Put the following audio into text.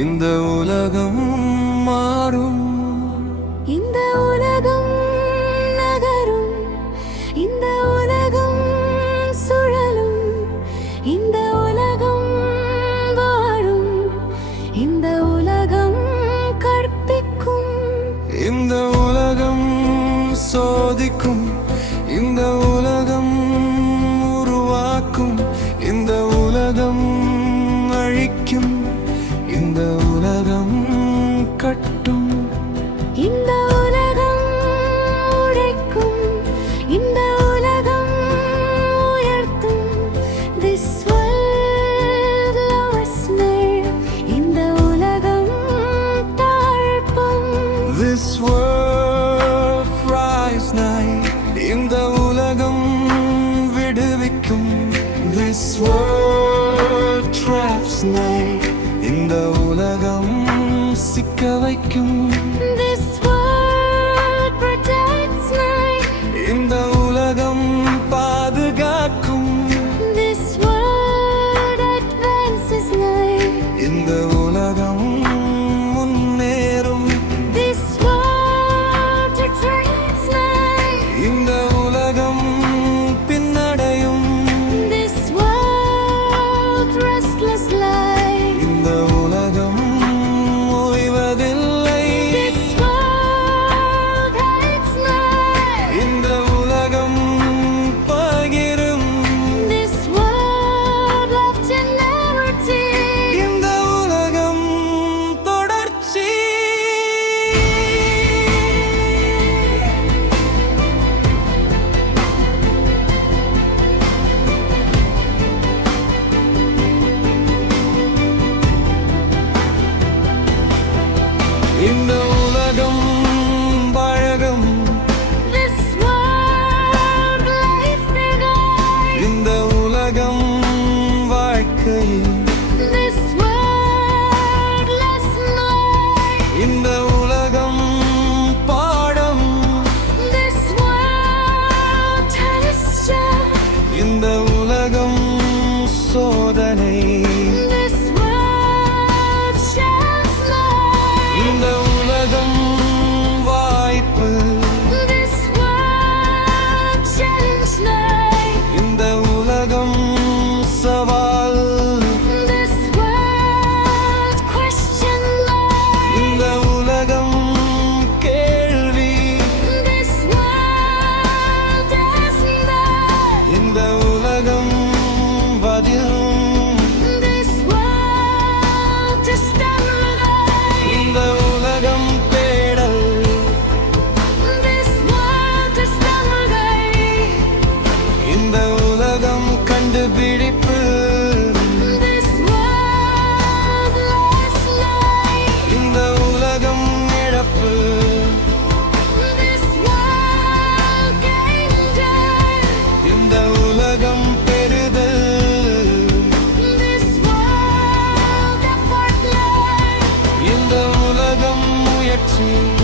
இந்த உலகம் மாறும். இந்த this world fries night இந்த உலகம் விடுவிக்கும் this world traps night இந்த உலகம் சிக்க வைக்கும் this world see.